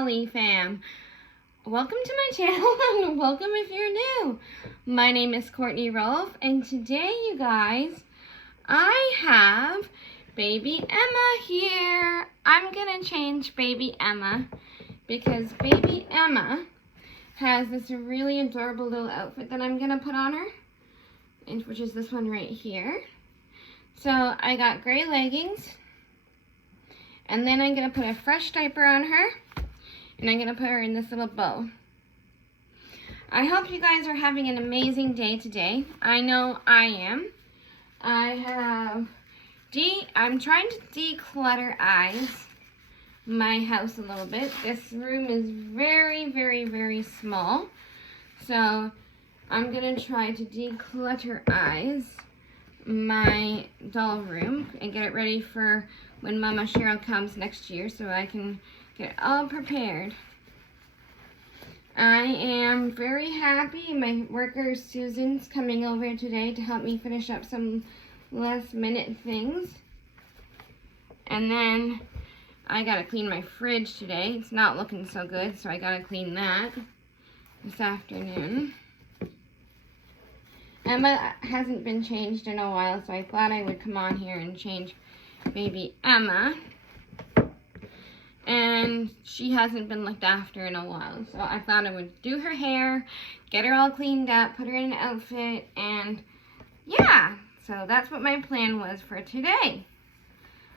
Holly fam. Welcome to my channel and welcome if you're new. My name is Courtney Rolfe and today, you guys, I have baby Emma here. I'm gonna change baby Emma because baby Emma has this really adorable little outfit that I'm gonna put on her, which is this one right here. So I got gray leggings, and then I'm gonna put a fresh diaper on her, and I'm gonna put her in this little bow. I hope you guys are having an amazing day today. I know I am. I'm trying to declutter my house a little bit. This room is very, very, very small. So I'm gonna try to declutter my doll room and get it ready for when Mama Cheryl comes next year so I can get it all prepared. I am very happy. My worker Susan's coming over today to help me finish up some last minute things. And then I gotta clean my fridge today. It's not looking so good, so I gotta clean that this afternoon. Emma hasn't been changed in a while, so I thought I would come on here and change baby Emma. And she hasn't been looked after in a while, so I thought I would do her hair, get her all cleaned up, put her in an outfit, and yeah, so that's what my plan was for today.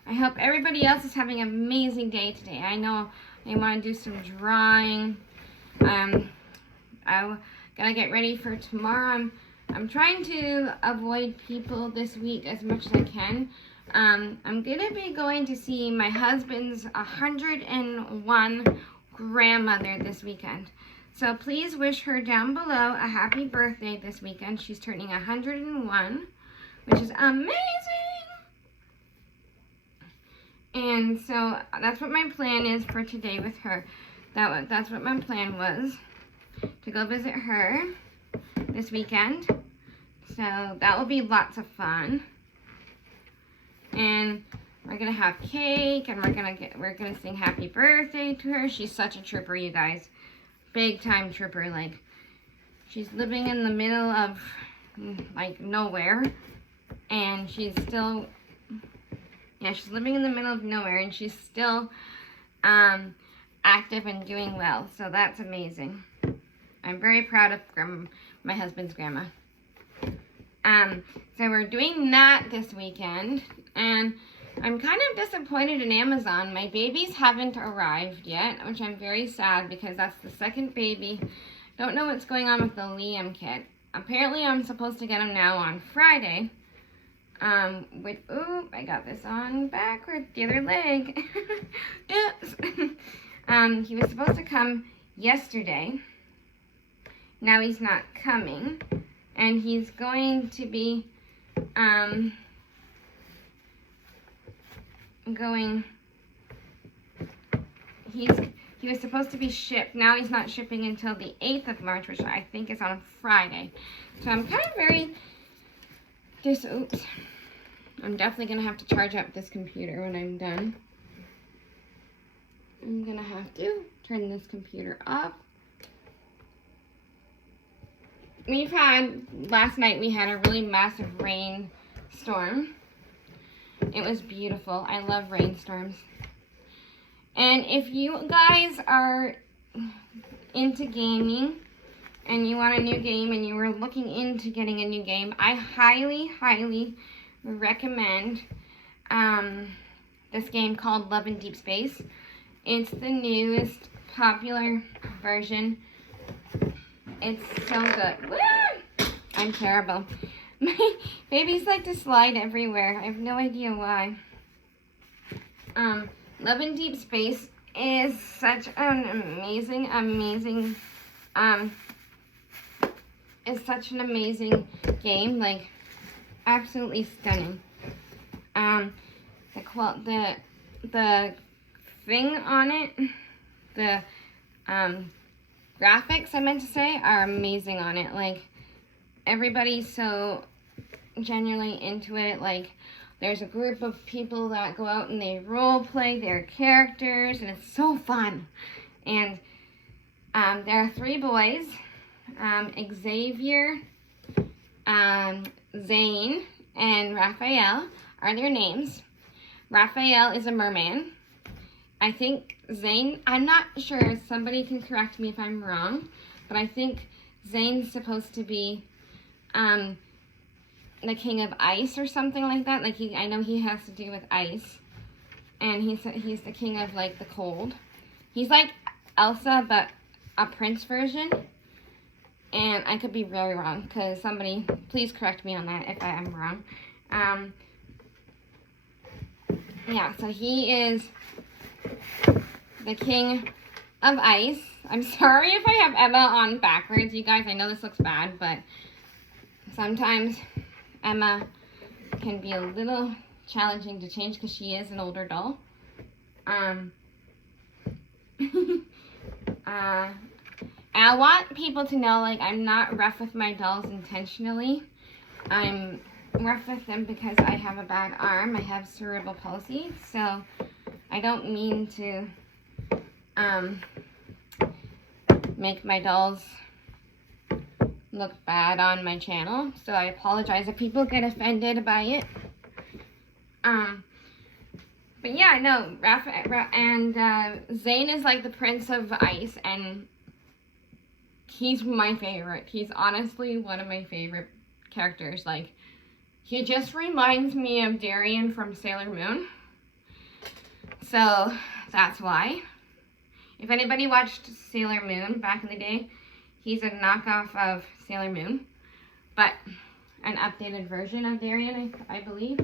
I hope everybody else is having an amazing day today. I know I want to do some drawing. I gotta get ready for tomorrow. I'm trying to avoid people this week as much as I can. I'm gonna be going to see my husband's 101 grandmother this weekend. So please wish her down below a happy birthday this weekend. She's turning 101, which is amazing. And so that's what my plan is for today with her. That's what my plan was, to go visit her this weekend. So that will be lots of fun. And we're gonna have cake, and we're gonna sing happy birthday to her. She's such a trooper, you guys. Big time trooper. Like, she's living in the middle of like nowhere, and she's living in the middle of nowhere, and she's still active and doing well. So that's amazing. I'm very proud of my husband's grandma. So we're doing that this weekend, and I'm kind of disappointed in Amazon. My babies haven't arrived yet, which I'm very sad because that's the second baby. Don't know what's going on with the Liam kit. Apparently I'm supposed to get him now on Friday. Ooh, I got this on backwards, the other leg. Oops. He was supposed to come yesterday. Now he's not coming. And he's going to be, he was supposed to be shipped. Now he's not shipping until the 8th of March, which I think is on a Friday. So I'm kind of oops. I'm definitely going to have to charge up this computer when I'm done. I'm going to have to turn this computer off. Last night we had a really massive rainstorm. It was beautiful. I love rainstorms. And if you guys are into gaming and you want a new game and you were looking into getting a new game, I highly, highly recommend this game called Love in Deep Space. It's the newest popular version. It's so good. Woo! I'm terrible. My babies like to slide everywhere. I have no idea why. Love in Deep Space is such an amazing game. Like, absolutely stunning. The thing on it, the graphics, I meant to say, are amazing on it. Like, everybody's so genuinely into it. Like, there's a group of people that go out and they role play their characters, and it's so fun. And there are 3 boys, Xavier, Zane, and Raphael are their names. Raphael is a merman. I think Zane, I'm not sure, somebody can correct me if I'm wrong, but I think Zane's supposed to be the king of ice or something like that. Like I know he has to do with ice, and he's the king of like the cold. He's like Elsa, but a prince version. And I could be very wrong, because somebody please correct me on that if I am wrong. Yeah, so he is the king of ice. I'm sorry if I have Emma on backwards, you guys. I know this looks bad, but sometimes Emma can be a little challenging to change because she is an older doll. I want people to know, like, I'm not rough with my dolls intentionally. I'm rough with them because I have a bad arm. I have cerebral palsy, so I don't mean to make my dolls look bad on my channel. So I apologize if people get offended by it. But yeah, no, Zane is like the Prince of Ice, and he's my favorite. He's honestly one of my favorite characters. Like, he just reminds me of Darian from Sailor Moon. So that's why. If anybody watched Sailor Moon back in the day, he's a knockoff of Sailor Moon, but an updated version of Darian, I believe.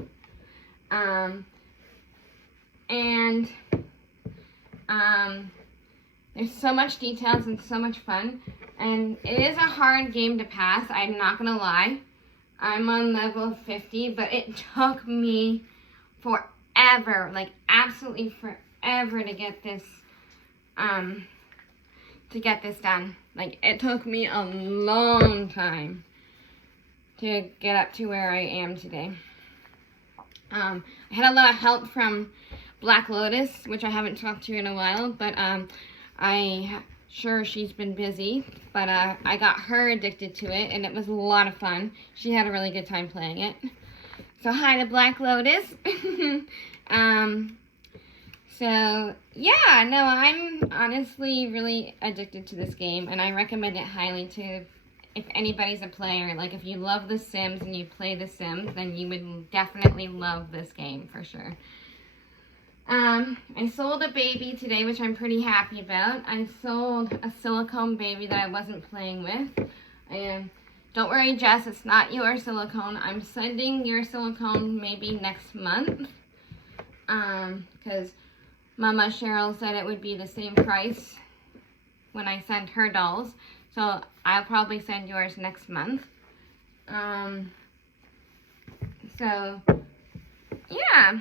There's so much details and so much fun, and it is a hard game to pass. I'm not gonna lie. I'm on level 50, but it took me forever, like absolutely forever to get this done. Like, it took me a long time to get up to where I am today. I had a lot of help from Black Lotus, which I haven't talked to in a while, but sure she's been busy, but I got her addicted to it, and it was a lot of fun. She had a really good time playing it. So hi to Black Lotus. So yeah, no, I'm honestly really addicted to this game, and I recommend it highly to, if anybody's a player. Like, if you love The Sims and you play The Sims, then you would definitely love this game for sure. I sold a baby today, which I'm pretty happy about. I sold a silicone baby that I wasn't playing with. And don't worry, Jess, it's not your silicone. I'm sending your silicone maybe next month. Because Mama Cheryl said it would be the same price when I send her dolls. So I'll probably send yours next month. So, yeah.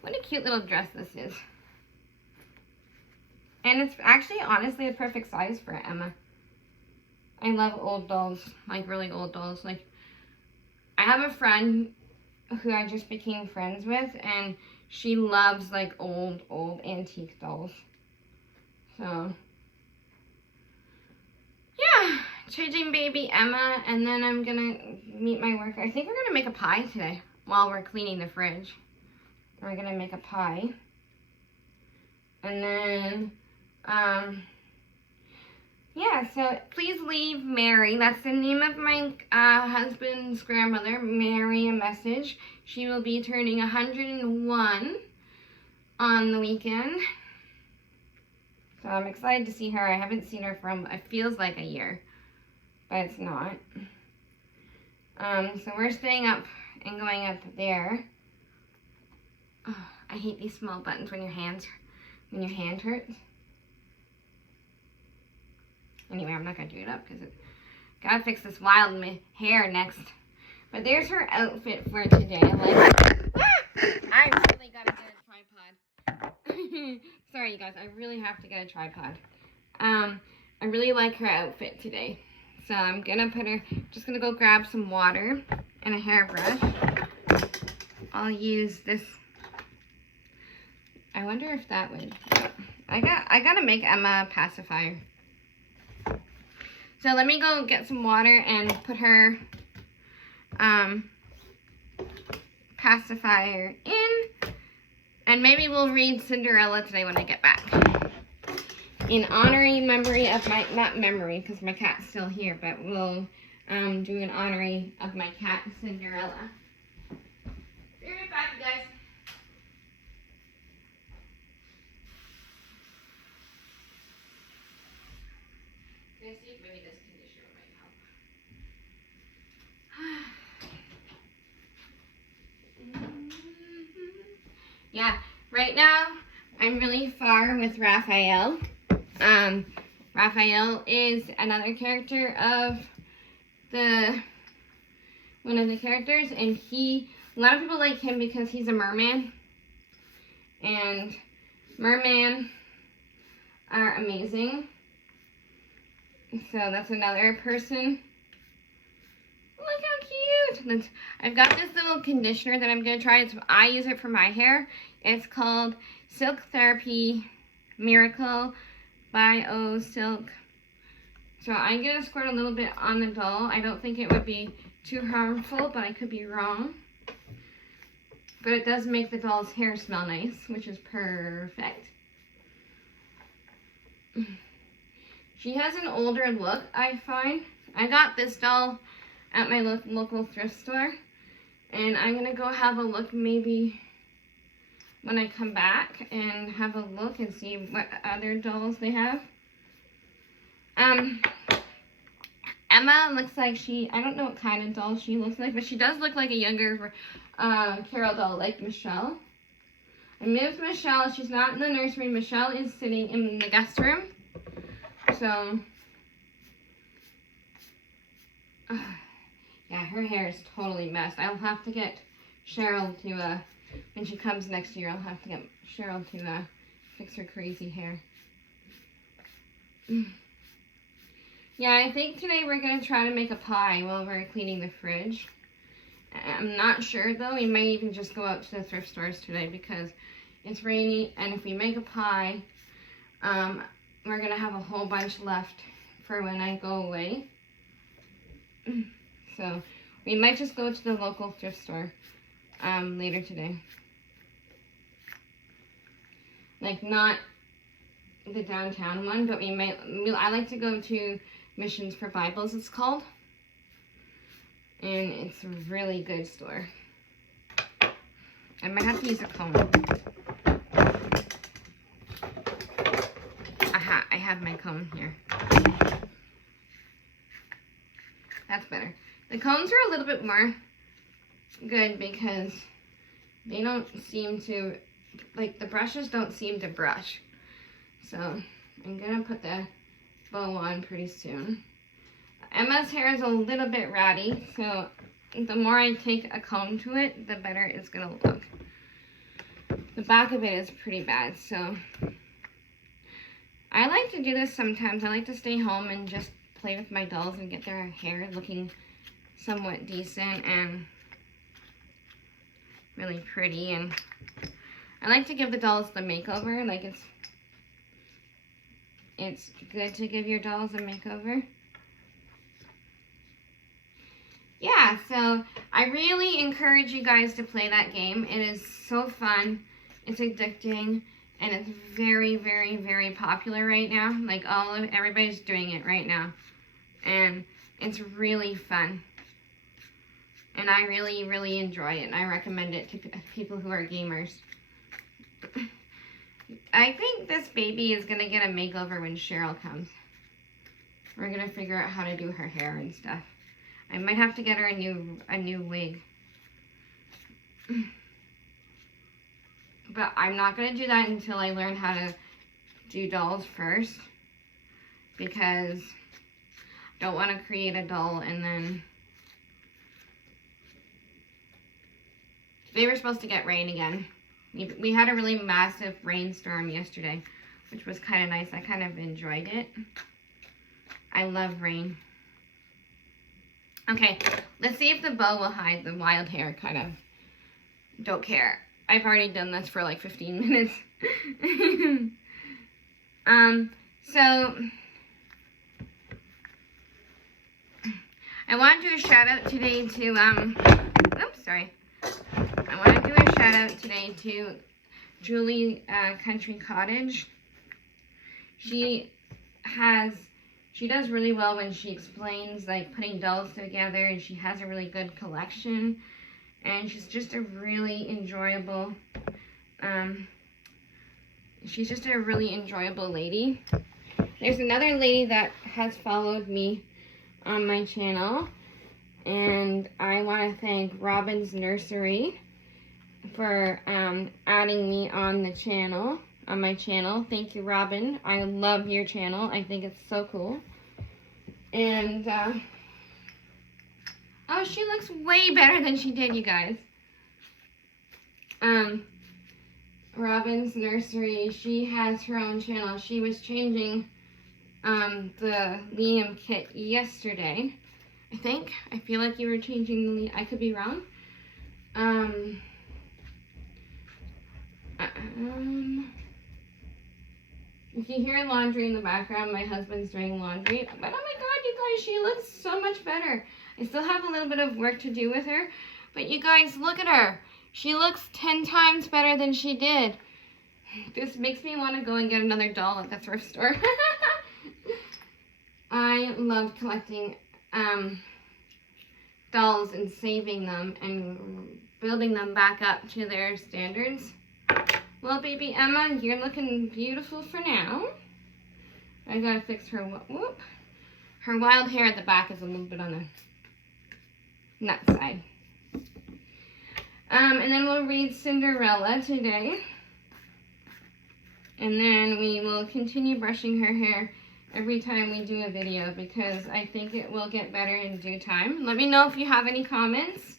What a cute little dress this is. And it's actually, honestly, the perfect size for Emma. I love old dolls, like really old dolls. Like, I have a friend who I just became friends with, and she loves, like, old antique dolls. So, yeah, changing baby Emma, and then I'm gonna meet my worker. I think we're gonna make a pie today while we're cleaning the fridge. We're gonna make a pie. And then, yeah, so please leave Mary, that's the name of my husband's grandmother, Mary, a message. She will be turning 101 on the weekend. So I'm excited to see her. I haven't seen her from, it feels like a year, but it's not. So we're staying up and going up there. Oh, I hate these small buttons when your hand hurts. Anyway, I'm not gonna do it up because gotta fix this wild hair next. But there's her outfit for today. I really gotta get a tripod. Sorry, you guys, I really have to get a tripod. I really like her outfit today. So I'm gonna just gonna go grab some water and a hairbrush. I'll use this I wonder if that would. I gotta make Emma a pacifier. So let me go get some water and put her pacifier in, and maybe we'll read Cinderella today when I get back. In honoring memory of my, not memory because my cat's still here, but we'll do an honoring of my cat Cinderella. Be right back, you guys. Can I see if maybe this conditioner might help? Yeah, right now I'm really far with Raphael. Raphael is another character of one of the characters, and a lot of people like him because he's a merman, and mermen are amazing. So that's another person. Look how cute. I've got this little conditioner that I'm going to try. I use it for my hair. It's called Silk Therapy Miracle Bio Silk. So I'm going to squirt a little bit on the doll. I don't think it would be too harmful, but I could be wrong. But it does make the doll's hair smell nice, which is perfect. She has an older look, I find. I got this doll at my local thrift store, and I'm going to go have a look maybe when I come back and have a look and see what other dolls they have. Emma looks like I don't know what kind of doll she looks like, but she does look like a younger Carol doll, like Michelle. I moved Michelle. She's not in the nursery. Michelle is sitting in the guest room. So, yeah, her hair is totally messed. I'll have to get Cheryl to, when she comes next year, I'll have to get Cheryl to fix her crazy hair. Yeah, I think today we're going to try to make a pie while we're cleaning the fridge. I'm not sure, though. We may even just go out to the thrift stores today because it's rainy, and if we make a pie, we're going to have a whole bunch left for when I go away. So we might just go to the local thrift store later today. Like, not the downtown one, but I like to go to Missions for Bibles, it's called. And it's a really good store. I might have to use a comb. Aha, I have my comb here. That's better. The combs are a little bit more good because they don't seem to, like, the brushes don't seem to brush. So I'm gonna put the bow on pretty soon. Emma's hair is a little bit ratty, so the more I take a comb to it, the better it's gonna look. The back of it is pretty bad, so I like to do this sometimes. I like to stay home and just play with my dolls and get their hair looking somewhat decent and really pretty. And I like to give the dolls the makeover. Like, it's good to give your dolls a makeover. Yeah, so I really encourage you guys to play that game. It is so fun. It's addicting, and it's very, very, very popular right now. Like, everybody's doing it right now, and it's really fun. And I really, really enjoy it, and I recommend it to people who are gamers. I think this baby is going to get a makeover when Cheryl comes. We're going to figure out how to do her hair and stuff. I might have to get her a new wig. But I'm not going to do that until I learn how to do dolls first. Because I don't want to create a doll and then... They were supposed to get rain again. We had a really massive rainstorm yesterday, which was kind of nice. I kind of enjoyed it. I love rain. Okay, let's see if the bow will hide the wild hair, kind of. Don't care. I've already done this for like 15 minutes. So I want to do a shout out today to I want to do a shout out today to Julie Country Cottage. She does really well when she explains like putting dolls together, and she has a really good collection, and she's just a really enjoyable lady. There's another lady that has followed me on my channel, and I want to thank Robin's Nursery for adding me on my channel. Thank you, Robin. I love your channel. I think it's so cool. And oh, she looks way better than she did, you guys. Robin's Nursery, she has her own channel. She was changing the Liam kit yesterday, I think. I feel like you were changing the Liam. I could be wrong. If you hear laundry in the background, my husband's doing laundry. But oh my god, you guys, she looks so much better. I still have a little bit of work to do with her. But you guys, look at her. She looks 10 times better than she did. This makes me want to go and get another doll at the thrift store. I love collecting dolls and saving them and building them back up to their standards. Well, baby Emma, you're looking beautiful for now. I gotta fix her, her wild hair at the back is a little bit on the nut side. And then we'll read Cinderella today. And then we will continue brushing her hair every time we do a video, because I think it will get better in due time. Let me know if you have any comments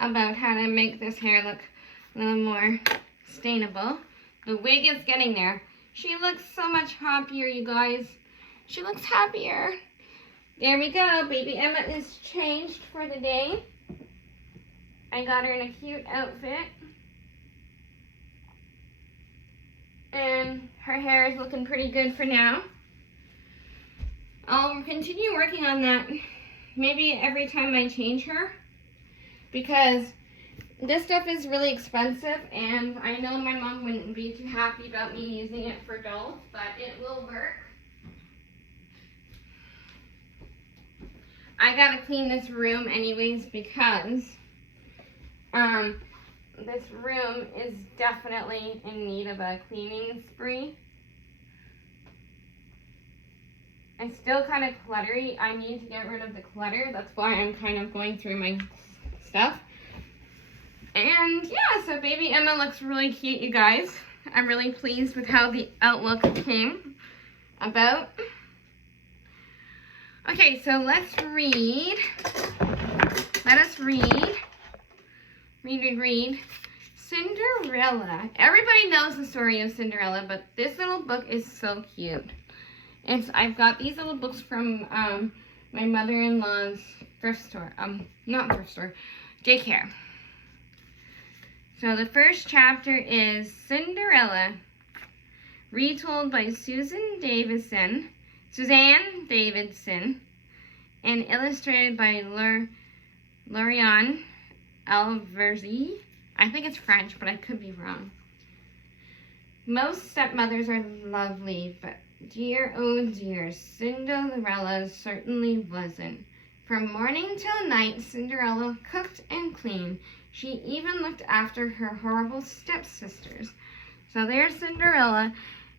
about how to make this hair look a little more sustainable. The wig is getting there. She looks so much happier, you guys. She looks happier. There we go. Baby Emma is changed for the day. I got her in a cute outfit. And her hair is looking pretty good for now. I'll continue working on that maybe every time I change her, because this stuff is really expensive, and I know my mom wouldn't be too happy about me using it for dolls, but it will work. I gotta clean this room anyways, because this room is definitely in need of a cleaning spree. It's still kind of cluttery. I need to get rid of the clutter. That's why I'm kind of going through my stuff. And yeah, so baby Emma looks really cute, you guys. I'm really pleased with how the outlook came about. Okay, so let's read. Let us read. Read. Cinderella. Everybody knows the story of Cinderella, but this little book is so cute. I've got these little books from my mother-in-law's thrift store. Not thrift store, daycare. So the first chapter is Cinderella, retold by Suzanne Davidson, and illustrated by Lorian Alverzi. I think it's French, but I could be wrong. Most stepmothers are lovely, but dear, oh dear, Cinderella certainly wasn't. From morning till night, Cinderella cooked and cleaned. She even looked after her horrible stepsisters. So there's Cinderella,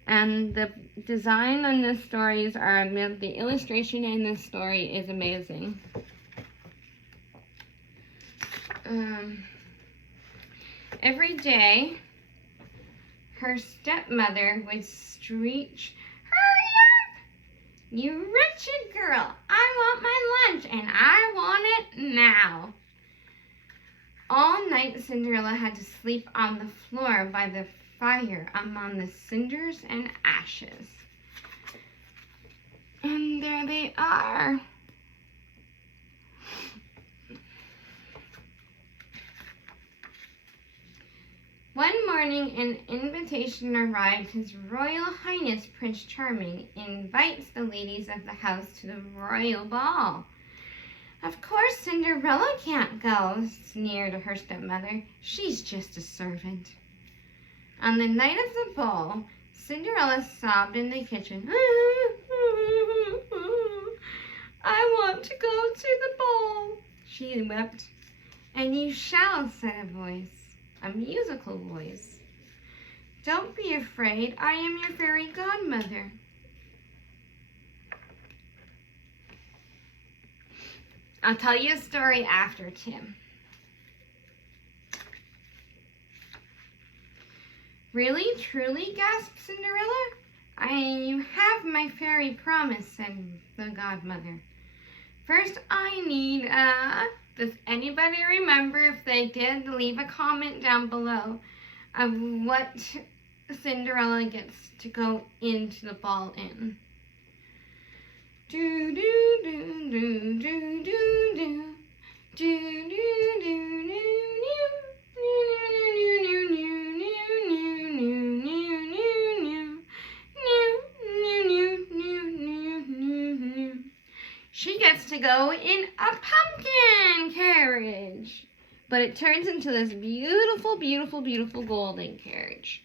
and the design on this stories are, the illustration in this story is amazing. Every day, her stepmother would screech, "Hurry up! You wretched girl! I want my lunch, and I want it now!" All night, Cinderella had to sleep on the floor by the fire among the cinders and ashes. And there they are. One morning, an invitation arrived. His Royal Highness Prince Charming invites the ladies of the house to the royal ball. Of course, Cinderella can't go, sneered her stepmother. She's just a servant. On the night of the ball, Cinderella sobbed in the kitchen. I want to go to the ball, she wept. And you shall, said a voice, a musical voice. Don't be afraid, I am your fairy godmother. I'll tell you a story after, Tim. Really, truly, gasped Cinderella. You have my fairy promise, said the godmother. First, I need, does anybody remember, if they did, leave a comment down below of what Cinderella gets to go into the ball in. Do do do do do do do do do do do. She gets to go in a pumpkin carriage, but it turns into this beautiful, beautiful, beautiful golden carriage.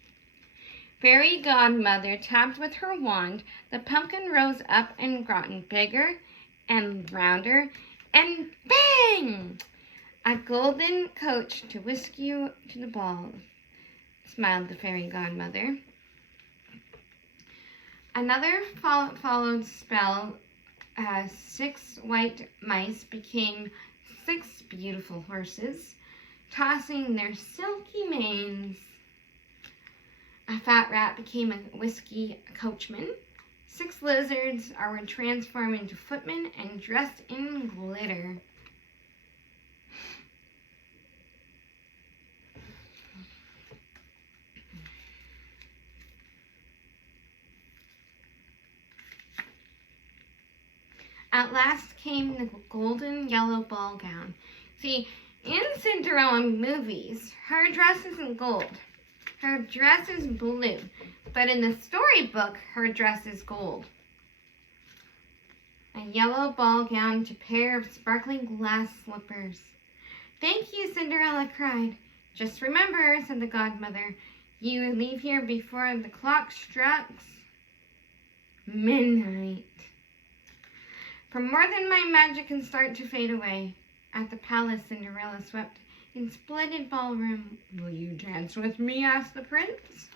Fairy Godmother tapped with her wand. The pumpkin rose up and gotten bigger and rounder, and bang! A golden coach to whisk you to the ball, smiled the Fairy Godmother. Another followed spell. 6 white mice became 6 beautiful horses, tossing their silky manes. A fat rat became a whisky coachman. 6 lizards were transformed into footmen and dressed in glitter. At last came the golden yellow ball gown. See, in Cinderella movies, her dress isn't gold. Her dress is blue. But in the storybook, her dress is gold. A yellow ball gown to a pair of sparkling glass slippers. Thank you, Cinderella cried. Just remember, said the godmother, you leave here before the clock strikes midnight. For more than my magic can start to fade away. At the palace, Cinderella swept in splendid ballroom. Will you dance with me? Asked the prince.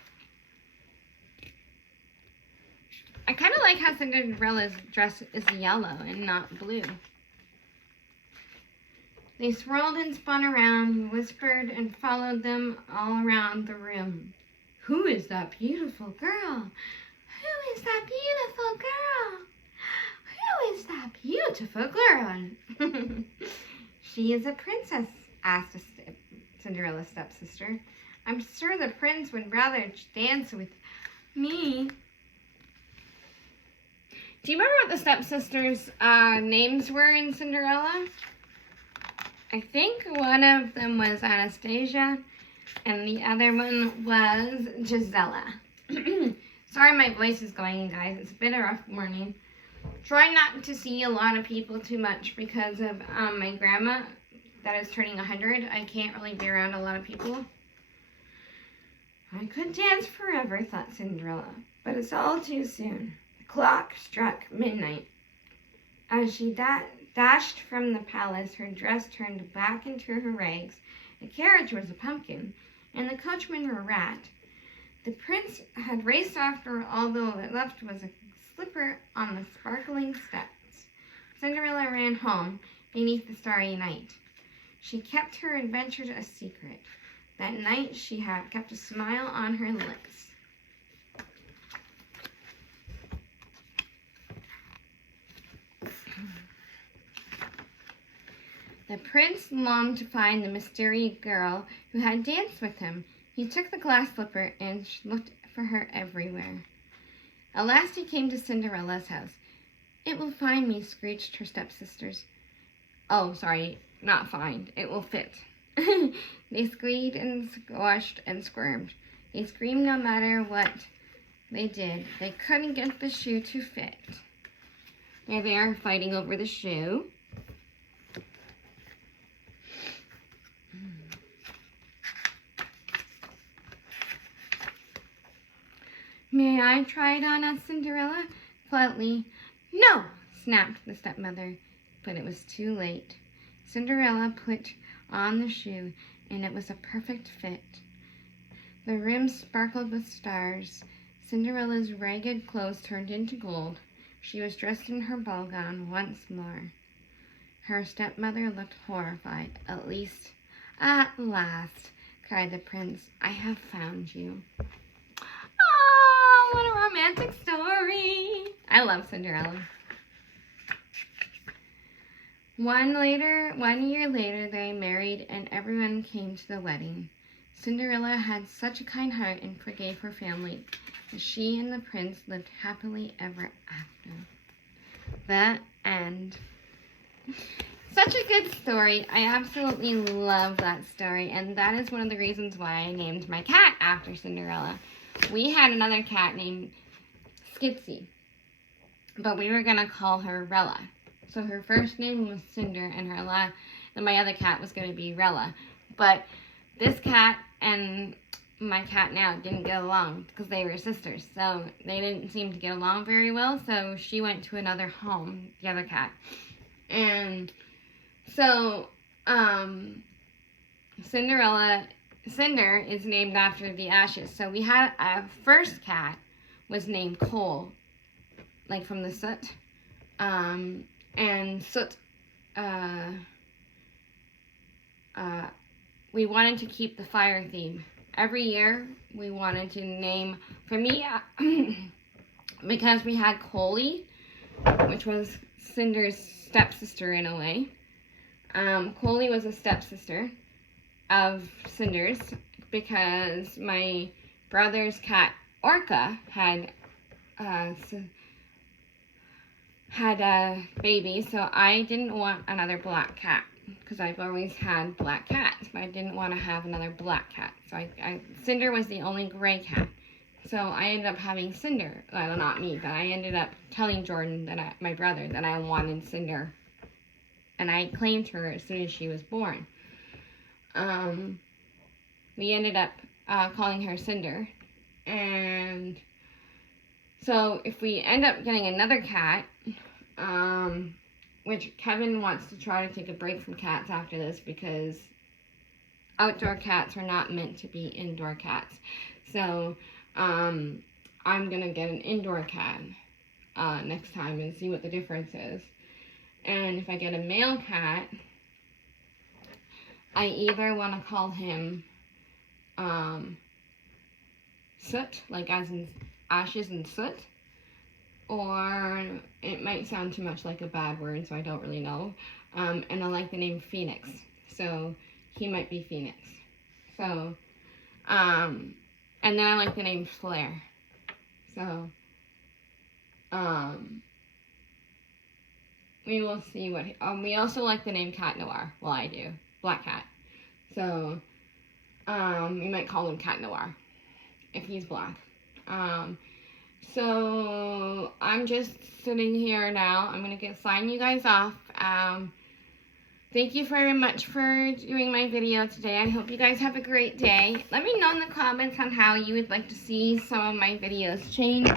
I kind of like how Cinderella's dress is yellow and not blue. They swirled and spun around, whispered and followed them all around the room. Who is that beautiful girl? Who is that beautiful girl? Who is that beautiful girl? She is a princess, asked Cinderella's stepsister. I'm sure the prince would rather dance with me. Do you remember what the stepsisters' names were in Cinderella? I think one of them was Anastasia and the other one was Gisela. Sorry my voice is going, guys. It's been a rough morning. Try not to see a lot of people too much because of my grandma that is turning 100. I can't really be around a lot of people. I could dance forever, thought Cinderella, but it's all too soon. The clock struck midnight. As she dashed from the palace, her dress turned back into her rags. The carriage was a pumpkin, and the coachman a rat. The prince had raced after, although it left was a slipper on the sparkling steps. Cinderella ran home beneath the starry night. She kept her adventure a secret. That night she had kept a smile on her lips. The prince longed to find the mysterious girl who had danced with him. He took the glass slipper and looked for her everywhere. At last he came to Cinderella's house. It will find me, screeched her stepsisters. Oh, sorry, not find. It will fit. They squeaked and squashed and squirmed. They screamed no matter what they did. They couldn't get the shoe to fit. There they are fighting over the shoe. May I try it on us, Cinderella? Politely. No, snapped the stepmother, but it was too late. Cinderella put on the shoe, and it was a perfect fit. The rims sparkled with stars. Cinderella's ragged clothes turned into gold. She was dressed in her ball gown once more. Her stepmother looked horrified. At last, cried the prince, I have found you. Oh, what a romantic story. I love Cinderella. 1 year later, they married and everyone came to the wedding. Cinderella had such a kind heart and forgave her family. She and the prince lived happily ever after. The end. Such a good story. I absolutely love that story, and that is one of the reasons why I named my cat after Cinderella. We had another cat named Skitsy, but we were going to call her Rella. So her first name was Cinder, and my other cat was going to be Rella. But this cat and my cat now didn't get along because they were sisters. So they didn't seem to get along very well. So she went to another home, the other cat. And so Cinder is named after the ashes. So we had our first cat was named Coal, like from the soot. And soot, we wanted to keep the fire theme. Every year, we wanted to name, for me, because we had Coley, which was Cinder's stepsister in a way. Coley was a stepsister of Cinder's because my brother's cat, Orca, had a baby, so I didn't want another black cat because I've always had black cats, but I didn't want to have another black cat. So Cinder was the only gray cat. So I ended up having Cinder. Well, not me, but I ended up telling Jordan, my brother, that I wanted Cinder. And I claimed her as soon as she was born. We ended up calling her Cinder. And so if we end up getting another cat, which Kevin wants to try to take a break from cats after this because outdoor cats are not meant to be indoor cats. So I'm going to get an indoor cat next time and see what the difference is. And if I get a male cat, I either want to call him Soot, like as in ashes and soot, or it might sound too much like a bad word, so I don't really know. And I like the name Phoenix, so he might be Phoenix. So, and then I like the name Flare. So, we will see what, we also like the name Cat Noir. Well, I do. Black Cat. So, we might call him Cat Noir if he's black. So I'm just sitting here now. I'm going to sign you guys off. Thank you very much for doing my video today. I hope you guys have a great day. Let me know in the comments on how you would like to see some of my videos change.